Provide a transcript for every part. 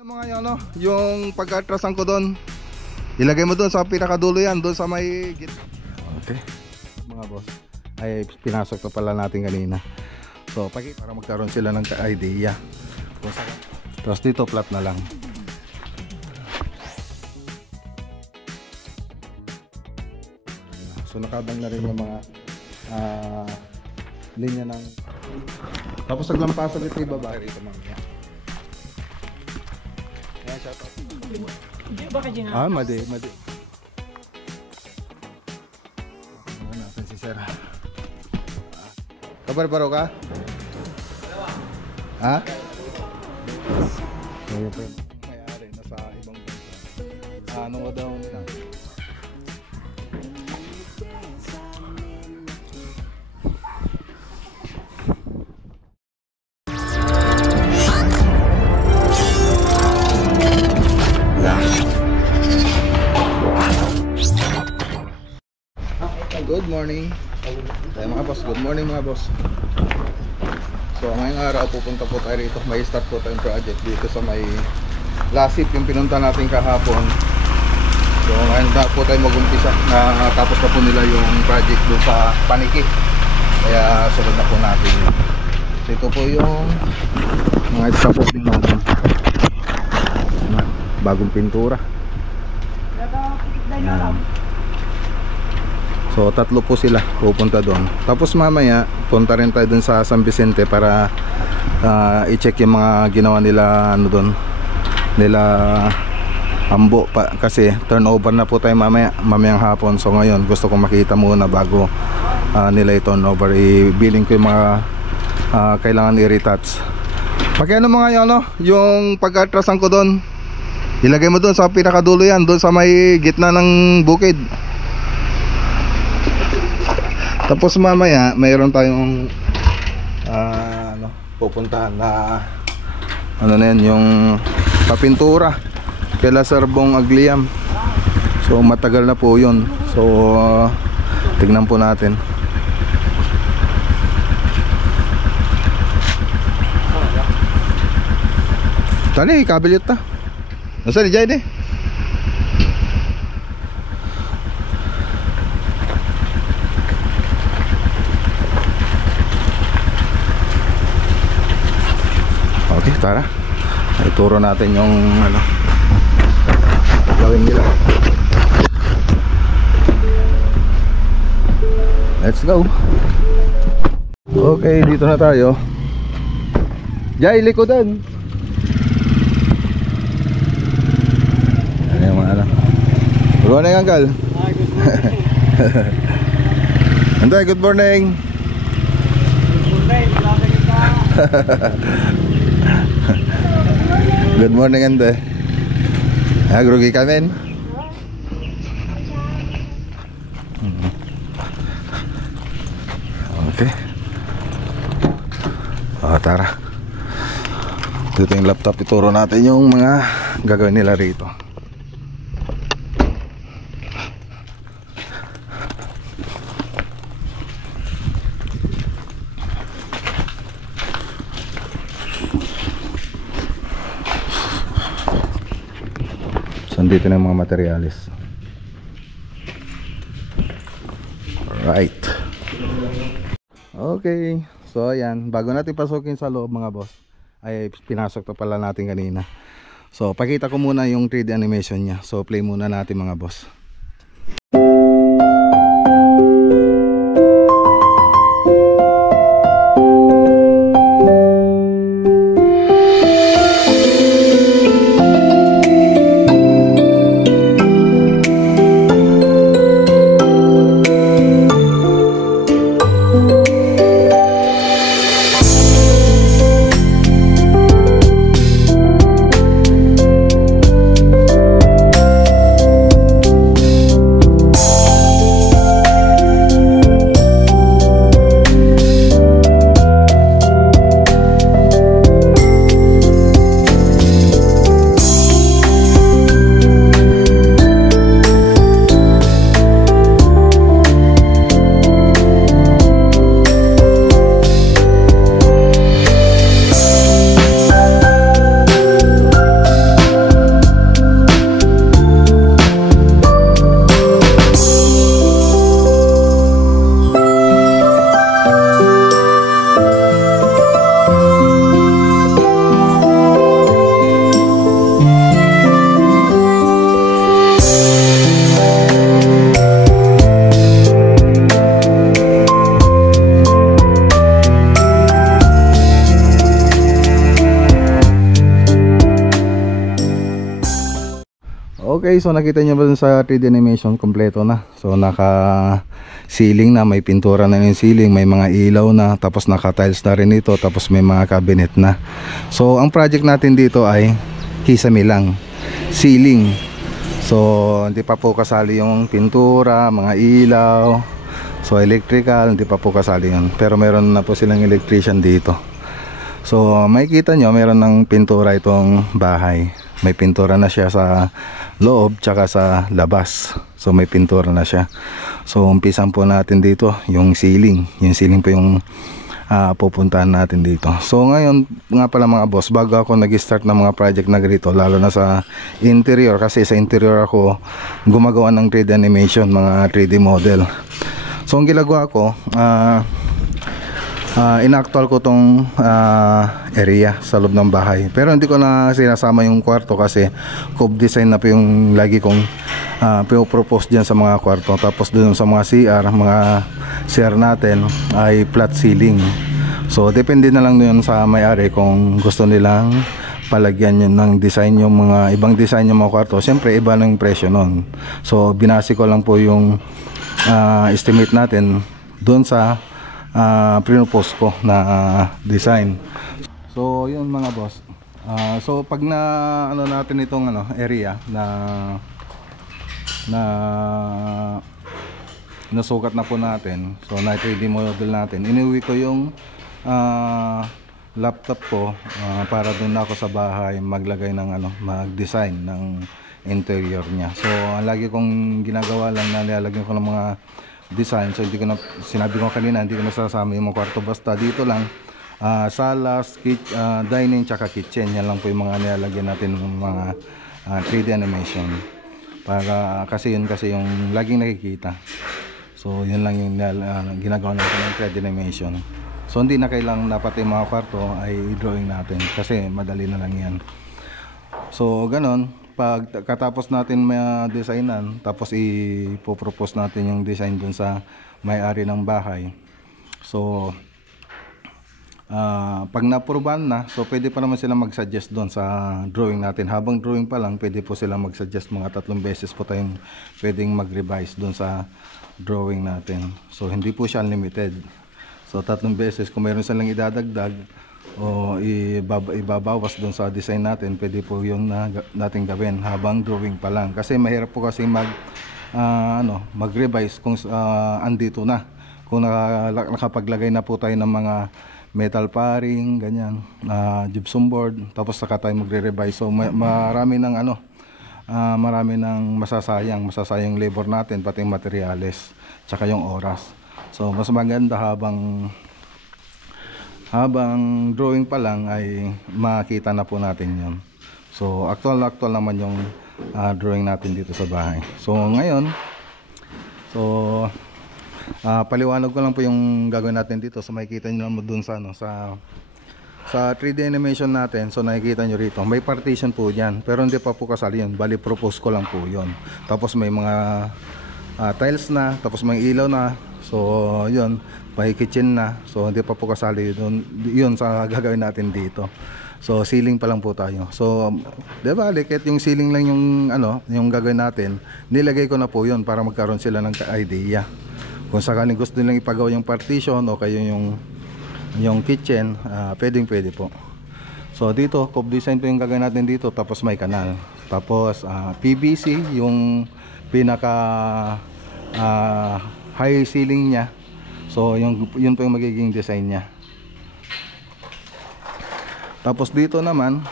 Mga yan, no? Yung pagkatrasan ko doon, ilagay mo doon sa pinakadulo yan, doon sa may gitna. Okay, mga boss, ay pinasok to pala natin kanina. So para magkaroon sila ng idea. Tapos dito flat na lang. So nakabang na rin yung mga linya ng. Tapos naglampasan ito ibaba rito mamaya. Madi. Ano natin si Sir? Kabar-baro ka? Ha? May-ari na sa ibang bansa. Ano mo daw na? Good morning. Mga boss, good morning mga boss. So ngayong araw pupunta po tayo rito. May start po tayong project dito sa may Lasip, yung pinunta natin kahapon. So ngayon na po tayo mag-umpisa. Tapos na po nila yung project doon sa Paniki. Kaya sunod na po natin. So ito po yung mga scaffolding natin. Bagong pintura. So tatlo po sila pupunta doon. Tapos mamaya punta rin tayo doon sa San Vicente para i-check yung mga ginawa nila doon. Nila Ambo pa, kasi turnover na po tayo mamayang hapon. So ngayon gusto kong makita muna bago nila i-turnover. I-billing ko yung mga kailangan i-retouch. Pakiano mga yan, no? Yung pag-atrasan ko doon, ilagay mo doon sa pinakadulo yan, doon sa may gitna ng bukid. Tapos mamaya mayroon tayong pupuntahan na ano na yan, yung papintura kila Serbong Agliam. So matagal na po yun. So tignan po natin. Tani kabilit ta. Nasa di jay de. Okay, tara. Ituro natin yung gawin nila. Let's go. Okay, dito na tayo. Jai, likodan. Ano yung mga Good morning, Uncle. Hi, good morning. Anday, good morning. Good morning, wala ka. Good morning, Ande. Grogi kami. Okay. Tara. Dito yung laptop, ituro natin yung mga gagawin nila rito. Dito na yung mga materialis. Alright. Okay. So ayan, bago natin pasukin sa loob mga boss, ay pinasok to pala natin kanina. So pakita ko muna yung 3D animation nya. So play muna natin mga boss. Okay, so nakita niyo ba dun sa 3D animation, kompleto na. So naka ceiling na, may pintura na yung ceiling, may mga ilaw na, tapos naka tiles na rin ito, tapos may mga cabinet na. So ang project natin dito ay kisame lang, ceiling. So hindi pa po kasali yung pintura, mga ilaw. So electrical, hindi pa po kasali yun. Pero meron na po silang electrician dito. So makikita nyo, meron ng pintura itong bahay. May pintura na siya sa loob tsaka sa labas. So may pintura na siya. So umpisan po natin dito yung ceiling. Yung ceiling po yung pupuntahan natin dito. So ngayon nga pala mga boss, bago ako nag-start ng mga project na ganito, lalo na sa interior, kasi sa interior ako gumagawa ng 3D animation, mga 3D model. So ang ginagawa ko, in-actual ko tong area sa loob ng bahay, pero hindi ko na sinasama yung kwarto kasi cube design na po yung lagi kong propose dyan sa mga kwarto. Tapos dun sa mga CR natin ay flat ceiling. So depende na lang yun sa may-ari kung gusto nilang palagyan yun ng design, yung mga ibang design yung mga kwarto. Siyempre iba ng presyo nun. So binasi ko lang po yung estimate natin dun sa pinopose ko na design. So yun mga boss, so pag na ano natin itong area na nasukat na po natin, so na 3D model natin, iniuwi ko yung laptop ko para doon ako sa bahay maglagay ng mag-design ng interior niya. So lagi kong ginagawa lang na nilalagyan ko ng mga design. So hindi ko na, sinabi ko kanina, hindi ko na sasama yung mga kwarto, basta dito lang salas, dining tsaka kitchen. Yan lang po yung mga nilalagyan natin ng mga 3D animation, para kasi yun yung laging nakikita. So yun lang yung ginagawa natin ng 3D animation. So hindi na kailangan dapat yung mga kwarto ay drawing natin kasi madali na lang yan. So ganon, pag katapos natin ma-designan, tapos ipopropose natin yung design dun sa may-ari ng bahay. So pag na-approvean na, so pwede pa naman sila mag-suggest doon sa drawing natin. Habang drawing pa lang, pwede po sila mag-suggest, mga 3 beses po tayong pwedeng mag-revise doon sa drawing natin. So hindi po siya unlimited. So 3 beses, kung mayroon silang idadagdag o ibabawas doon sa design natin, pwede po yun na natin gawin habang drawing pa lang. Kasi mahirap po kasi mag-revise kung andito na. Kung nakapaglagay na po tayo ng mga metal paring, ganyan, gypsum board, tapos saka tayo magre-revise. So marami ng masasayang labor natin, pati yung materials, tsaka yung oras. So mas maganda habang drawing pa lang ay makita na po natin yon. So actual naman yung drawing natin dito sa bahay. So ngayon, paliwanag ko lang po yung gagawin natin dito. So makikita nyo naman dun sa 3D animation natin. So nakikita nyo rito, may partition po dyan, pero hindi pa po kasali yun. Bali propose ko lang po yun. Tapos may mga tiles na, tapos may ilaw na. So yun, may kitchen na. So hindi pa po kasali yun sa gagawin natin dito. So ceiling pa lang po tayo. So diba, kahit yung ceiling lang yung gagawin natin, nilagay ko na po yun para magkaroon sila ng idea. Kung sakaling gusto nilang ipagawa yung partition o kayo yung kitchen, pwede po. So dito, cube design po yung gagawin natin dito, tapos may kanal. Tapos PVC yung pinaka high ceiling niya. So yun po yung magiging design niya. Tapos dito naman,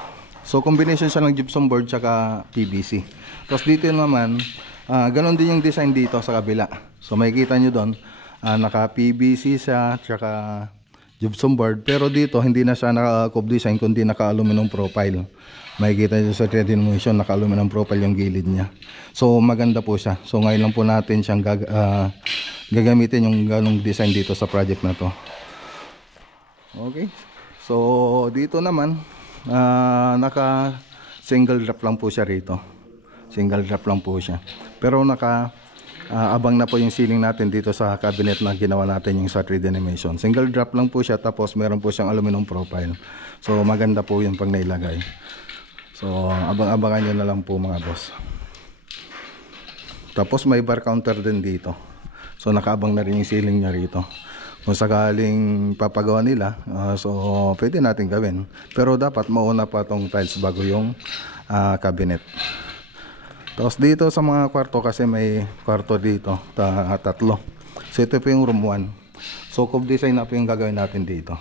so combination siya ng gypsum board tsaka PVC. Tapos dito naman, ganon din yung design dito sa kabila. So makikita nyo doon, naka PVC siya tsaka gypsum board, pero dito hindi na siya naka cube design kundi naka aluminum profile. Makikita nyo sa 3D animation, naka aluminum profile yung gilid niya. So maganda po siya. So ngayon lang po natin siyang gagamitin yung ganong design dito sa project na to. Okay, so dito naman naka single drop lang po siya rito. Single drop lang po siya, pero naka abang na po yung ceiling natin dito sa cabinet na ginawa natin yung sa 3D animation. Single drop lang po siya, tapos meron po siyang aluminum profile. So maganda po yun pag nailagay. So abang-abangan nyo na lang po mga boss. Tapos may bar counter din dito. So nakaabang na rin yung ceiling niya rito. Kung sakaling papagawa nila, so pwede natin gawin. Pero dapat mauna pa tong tiles bago yung cabinet. Tapos dito sa mga kwarto, kasi may kwarto dito, tatlo. So ito po yung room 1. So cove design na po yung gagawin natin dito.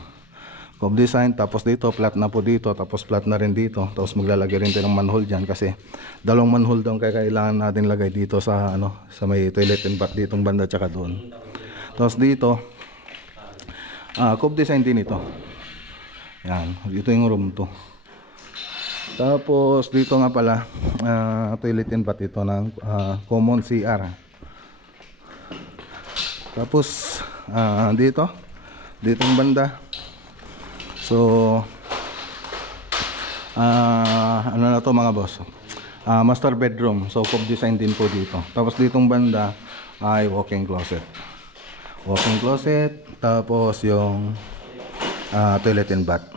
Cove design, tapos dito flat na po dito, tapos flat na rin dito. Tapos maglalagay rin tayo ng manhole dyan kasi dalawang manhole daw kailangan natin lagay dito sa sa may toilet and bath ditong banda tsaka doon. Tapos dito cove design din ito. Yan, dito yung room 2. Tapos dito nga pala toilet and bath ito ng common CR. Tapos dito yung banda. So ano na to mga boss, master bedroom. So cove design din po dito. Tapos ditong banda ay walk-in closet. Tapos yung toilet and bath.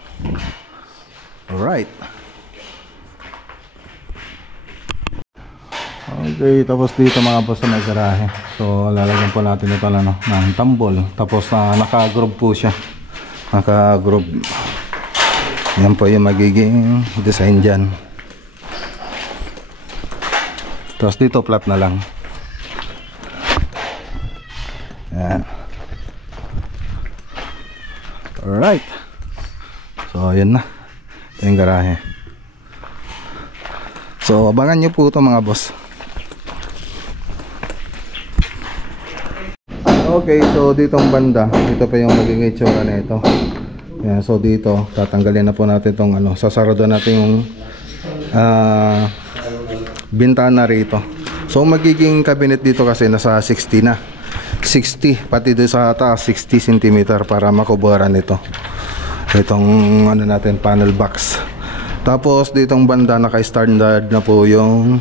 Alright. Okay, tapos dito mga boss na may garahe. So lalagyan po natin ito ng tambol. Tapos naka-groove po siya. Naka-groove. Yan po yung magiging design dyan. Tapos dito flat na lang. Yan. Alright. So yun na. Ito yung garahe. So abangan nyo po ito mga boss. Okay, so ditong banda, ito pa yung magiging itsura na ito. Yan, so dito tatanggalin na po natin itong sasarado natin yung bintana rito. So magiging cabinet dito kasi nasa 60 na. 60 pati doon sa taas 60 cm para makubaran ito. Itong natin panel box. Tapos ditong banda naka-standard na po yung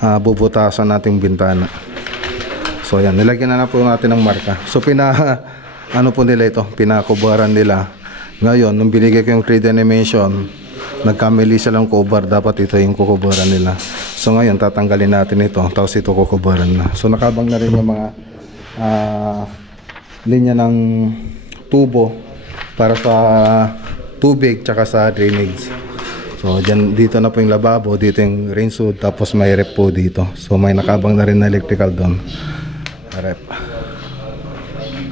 bubutasan nating bintana. So yan, nilagyan na po natin ng marka. So po nila ito, pinakubaran nila. Ngayon, nung binigay ko yung 3D animation, nagkamali silang cover, dapat ito yung kukubaran nila. So ngayon, tatanggalin natin ito, tapos ito kukubaran na. So nakabang na rin yung mga linya ng tubo para sa tubig tsaka sa drainage. So dito na po yung lababo, dito yung rinse hood, tapos may rep po dito. So may nakabang na rin na electrical doon. Rep.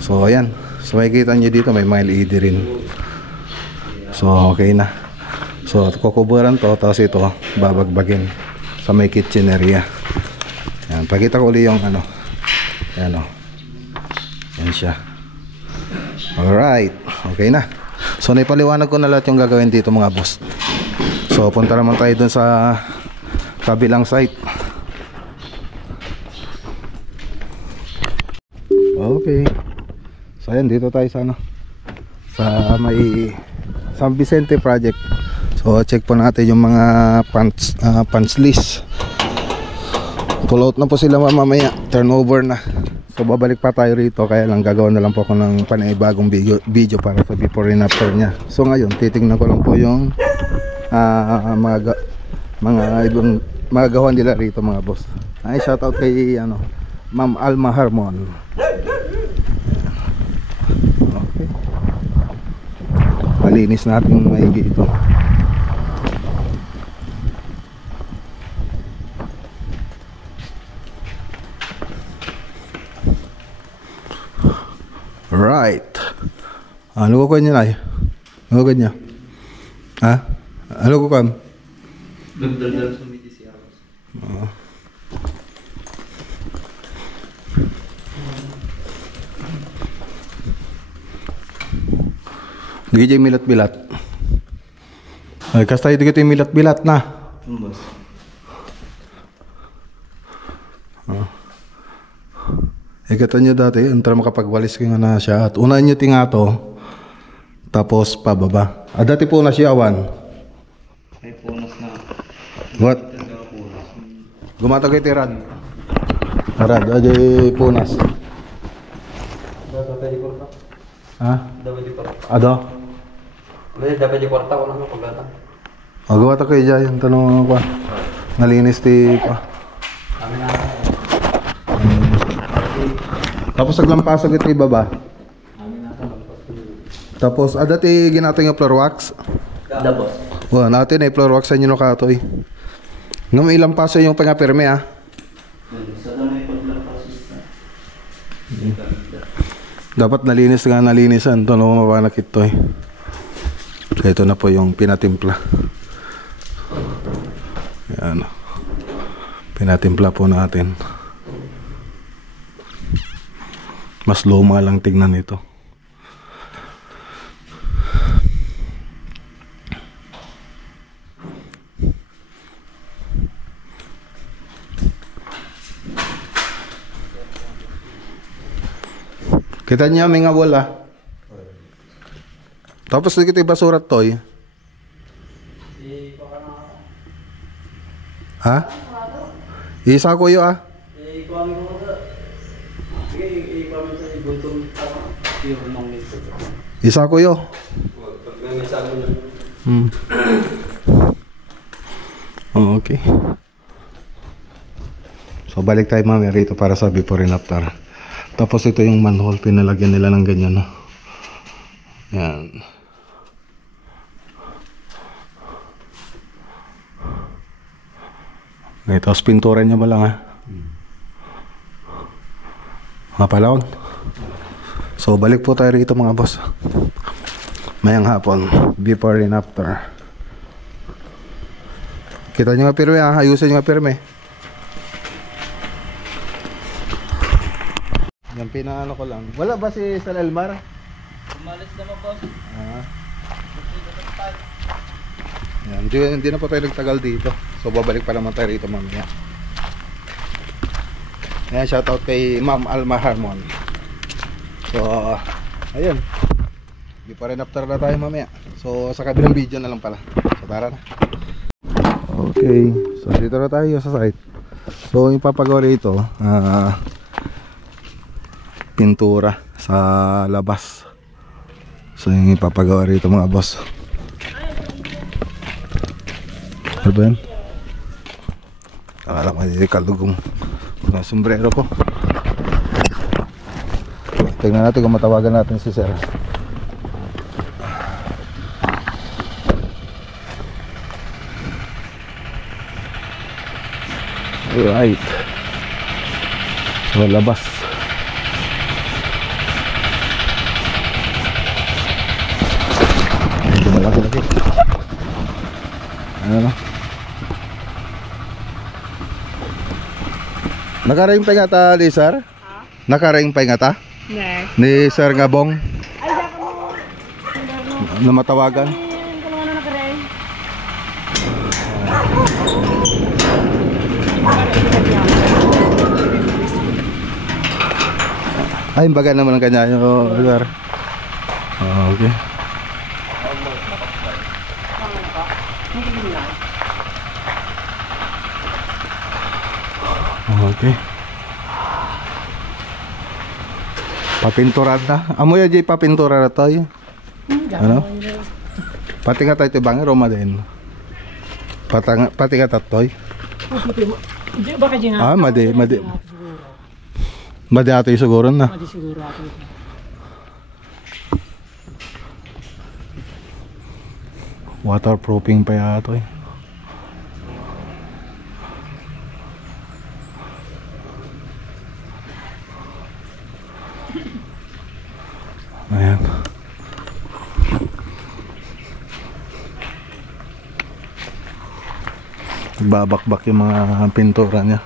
So ayan, so makikita nyo dito may LED rin. So okay na. So kukuburan to, tapos ito babagbagin sa may kitchen area. Yan, pakita ko uli yung yan yan siya. Alright, okay na. So naipaliwanag ko na lahat yung gagawin dito mga boss. So punta naman tayo dun sa kabilang site. Okay. So ayan, dito tayo sa sa may San Vicente project. So check po natin yung mga punch list. Pull out na po sila mamaya, turnover na. So babalik pa tayo rito, kaya lang gagawin na lang po ako ng panibagong video para sa before and after nya. So ngayon titingnan ko lang po yung mga ibang mga gawan nila rito mga boss. Ay, shout out kay Ma'am Alma Harmon. Okay. Malinis natin maigi ito. Right. Ano ko kanya na? Ano kanya? Ha? Ano ko kan? Dal sa media siya. Gijay milat-bilat. Ay, kas tayo dito yung milat-bilat na. Boss. Ikatan nyo dati, antara makapagwalis ko nga na siya. At unahin nyo tinga to, tapos pababa. Dati po na siya, awan. May punas na. What? Gumata kayo tirad. Arad, ajay punas. Dapat di korta. Ha? Dapat di korta. Ado? Dapat di korta wala mo pagdata. Gumata kayo dyan, yung tanong ko. Nalinis ti pa. Amin na. Tapos naglampasag ito ibaba. Tapos dati ginato yung floor wax. Da boss. Wah, natin ay floor wax sa inyo katoy. Ngam ilang paso yung pangapirme ah. Sa dami paglapas. Dapat nalinis nga nalinisan. Ito na mapanak ito eh. Kaya ito na po yung pinatimpla. Yan. Pinatimpla po natin. Mas luma lang tignan ito. Kita niya may nga wala. Tapos dito yung basura toy. Ha? Isa ko yo ah. Isa ko yo. Oh, okay. So balik tayo mamaya rito para sa before and after. Tapos ito yung manhole, pinalagyan nila ng ganyan, no? Yan. Okay, tapos pintura niya ba lang, ha? Mga palawon. So, balik po tayo rito, mga boss. Mayang hapon, before and after. Kita nyo nga pirme, ha? Ayusin nyo nga pirme. Yung pinaano ko lang. Wala ba si Sal Elmar? Umalis naman boss. Yan, hindi na pa tayo nagtagal dito. So babalik pa naman tayo rito mamaya. Yan, shoutout kay Ma'am Alma Harmon. So, ayun. Before and after na tayo mamaya. So sa kabilang video na lang pala. So tara na. Okay, so dito na tayo sa site. So yung papagawa rito, pintura sa labas. So yung ipapagawa rito mga boss. Ano ba yan? Akala ko hindi kalugong ng sombrero ko. Tingnan natin kung matawagan natin si Sir. Alright. So labas. Medyo malaki-laki. Ano na? Nakaraing pa nga ta, di Sir? Ha? Nakaraing pa nga ta? Ne. Ni Sir Ngabong? Ay, saka mo. Na matawagan? Kalungan na nakaray. Ay, baga naman ang kanya yung Sir. Okay. Okay. Papinturan na. Amoy aja papintura na tayo. Ano? Pati nga tayo tibang Roma din. Pati nga tatoy. Ah, madi. Madi ato yung siguro na. Madi siguro ato. Waterproofing pa yato eh. Ayan. Nagbabakbak yung mga pintura niya.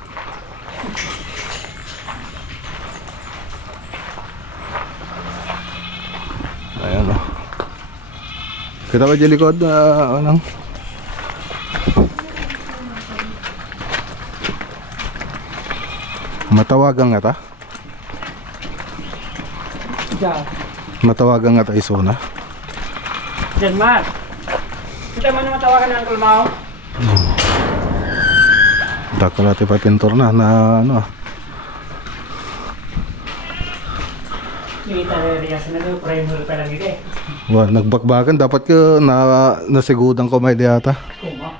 Ayan o. Kita ba dyan likod? Anong? Matawagan nga ta? Diyan. Matawagan nga ta isona? Diyan, Mar. Kita man naman tawagan ng Uncle Mao. Dako natin pa pintor na ano ah. Kita rin sa nalo, primer pa lang ito eh. Wah, nagbakbakan dapat ka nasigudan ko may diata. Kuma.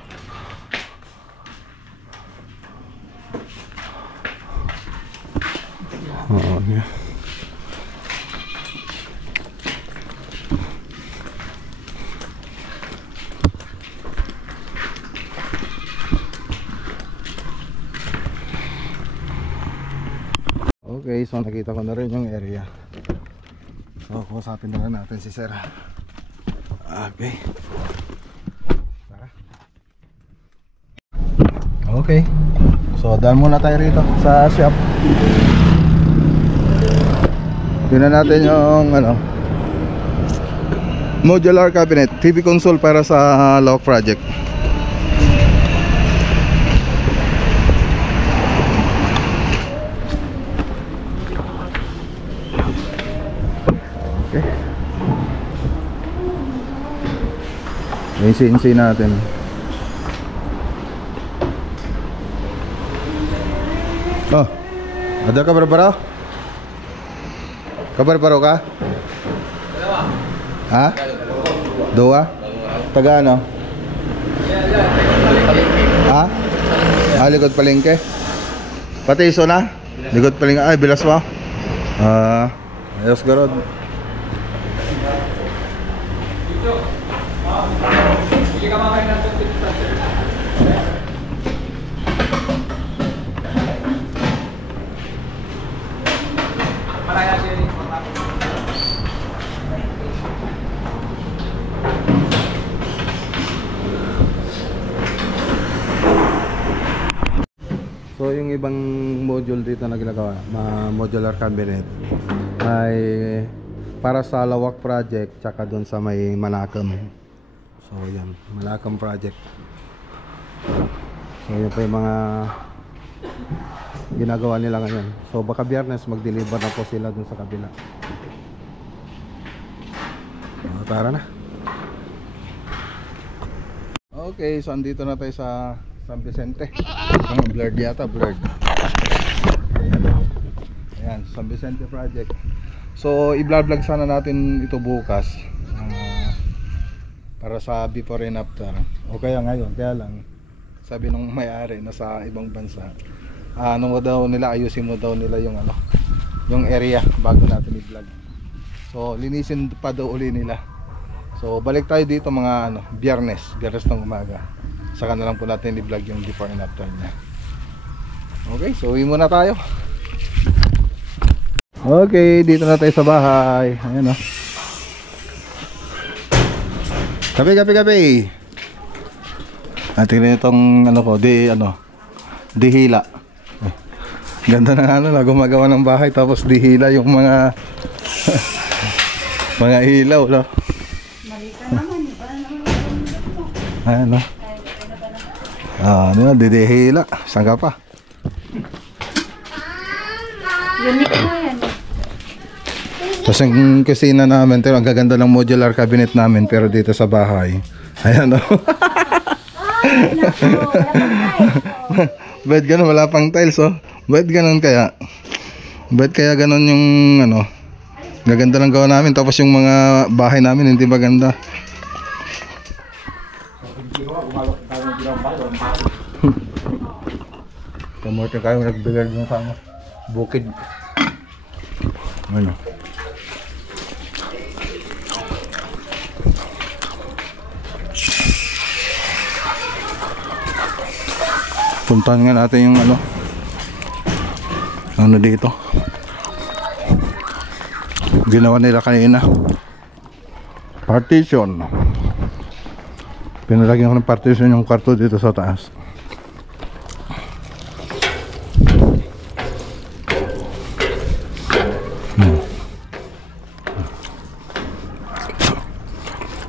Oo, yeah. Okay, so nakita ko na rin yung area. So kusapin na lang natin si Sir. Okay. Tara. Okay. So daan muna tayo rito sa shop. Tingnan natin yung ano, modular cabinet, TV console para sa lock project. Okay. Yung CNC natin. Oh, ada kabar-baro? Kabar-baro ka? Ha? Dua? Taga ano? Ha? Ah, likod palengke? Pati iso na? Likod palengke. Ay, bilas mo? Ayos garod. So yung ibang module dito na ginagawa, modular cabinet, ay para sa lawak project tsaka doon sa may Malacam. So yan, Malacam project. So yun pa yung mga ginagawa nila ngayon. So baka Biyernes mag-deliver na po sila doon sa kabila. Tara na. Okay, so andito na tayo sa San Vicente. Blurred yata, blurred. Ayan, San Vicente project. So i-vlog sana natin ito bukas, para sa before and after. O kaya ngayon, kaya lang sabi nung may-ari na sa ibang bansa, ano daw nila, ayusin mo daw nila yung ano, yung area bago natin i-vlog. So linisin pa daw uli nila. So balik tayo dito mga ano, Biyernes ng umaga. Saka na lang po natin i-vlog yung before and after niya. Okay, so uwi muna tayo. Okay, dito na tayo sa bahay. Ayan o. Kape. Tingnan itong ano ko, dihila. Ganda na ano na gumagawa ng bahay tapos dihila yung mga mga ilaw, no? Malika naman, iba naman. Ayan o. Ano, didihila. Saan ka pa? Unique na yan. Tapos yung kusina namin, pero ang gaganda ng modular cabinet namin, pero dito sa bahay. Ayan o. Ba't ganun, wala pang tiles oh. Ba't ganun kaya? Ba't kaya ganun yung ano, gaganda lang gawa namin, tapos yung mga bahay namin hindi maganda. Kamorte kayo nagbigay ng sama bukid. Ano? Puntahan nga natin yung ano dito. Ginawa nila kanina. Partition. Pinalagyan ko ng partition yung kwarto dito sa taas.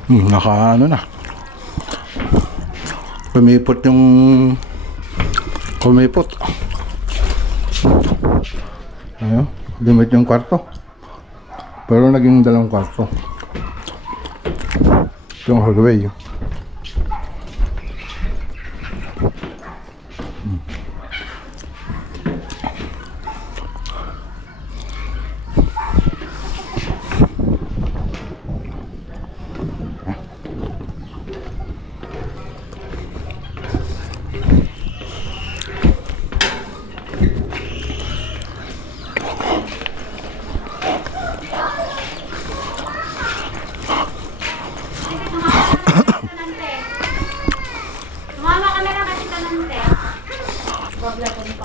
Naka ano na. Kumipot. Ayun, limit yung kwarto. Pero naging dalawang kwarto. Yung hallway.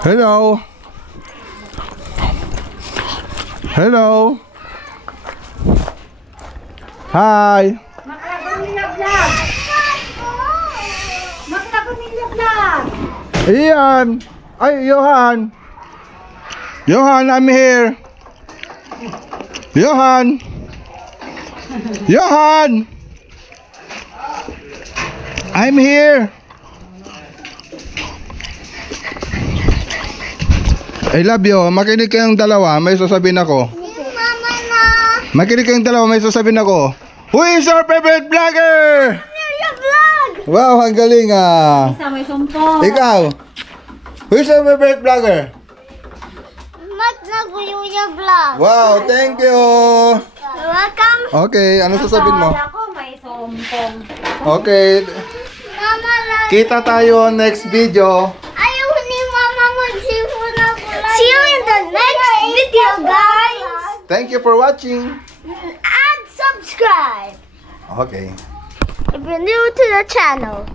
Hello. Hello. Hi. Makakapamilya vlog. Makakapamilya vlog. Ian. Ay, Johan. Johan, I'm here. Johan. Johan. I'm here. I love you. Makinig kayong dalawa. May sasabihin ako. Mama na. Makinig kayong dalawa. May sasabihin ako. Who is our favorite vlogger? Pamilya vlog. Wow, ang galing ah. Isa may sumpong. Ikaw. Who is our favorite vlogger? Mat na Guyuya vlog. Wow, thank you. Welcome. Okay, ano sasabihin mo? Ako may sumpong. Okay, Mama na. kita tayo next video. Ayaw ni Mama mag-sipon na kulay. See you in the next video, guys. Thank you for watching. And subscribe Okay. if you're new to the channel.